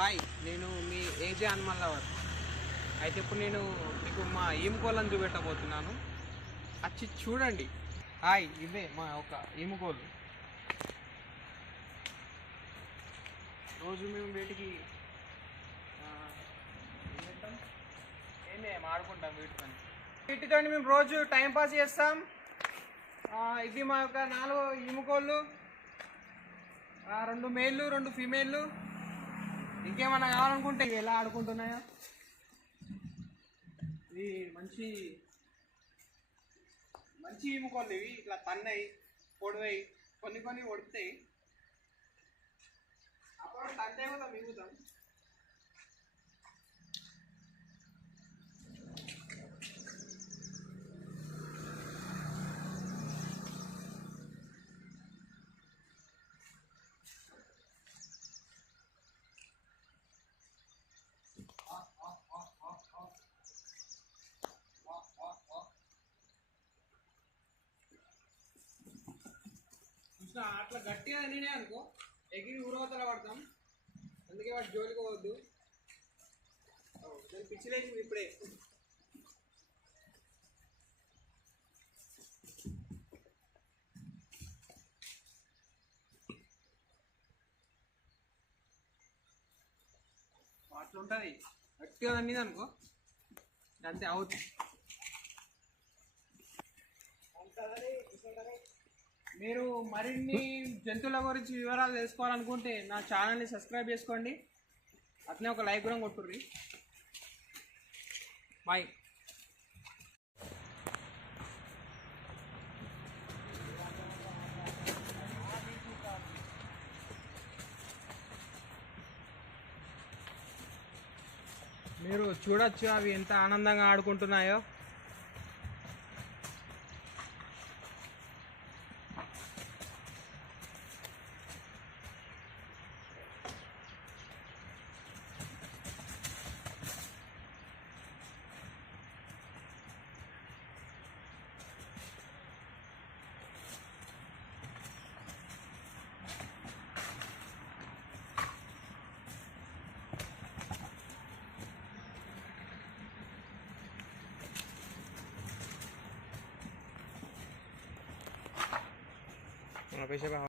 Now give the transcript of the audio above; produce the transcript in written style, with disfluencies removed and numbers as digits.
Hi, నేను మీ ఏజే Hanuman lover. అయితే ఇప్పుడు నేను మీకు మా ఈముకోళ్ళని చూపెట్టబోతున్నాను. వచ్చి చూడండి. హాయ్, ఇవే మా ఒక ఈముకోళ్ళు. రోజు మేము వీటికి ఏం చేస్తాం, ఏంది ఆడుకుంటాం వీటితో మేము రోజు టైంపాస్ చేస్తాం. ఇది మా యొక్క 4 ఈముకోళ్ళు, 2 మేళ్ళు 2 ఫీమేళ్ళు. ఇంకేమన్నా కావాలనుకుంటే ఇవి ఎలా ఆడుకుంటున్నాయో. ఇది మంచి మంచి ఈముకోళ్ళు. ఇవి ఇట్లా తన్నాయి, పొడవాయి, కొన్ని ఒడుతాయి. అప్పుడు తన్నే కూడా మిగుతాం. అట్లా గట్టిగా తినే అనుకో, ఎగిరి ఊరవతల పడతాం. అందుకే వాటి జోలికి పోవద్దు. దాన్ని పిచ్చిలేసింది ఇప్పుడే. అట్లా ఉంటుంది, గట్టిగా తినేది అనుకో, అంతే అవుట్. మీరు మరిన్ని జంతువుల గురించి వివరాలు తెలుసుకోవాలనుకుంటే నా ఛానల్ని సబ్స్క్రైబ్ చేసుకోండి. అట్లనే ఒక లైక్ కూడా కొట్టుర్రి. బాయ్. మీరు చూడొచ్చు అవి ఎంత ఆనందంగా ఆడుకుంటున్నాయో. Apa siapa?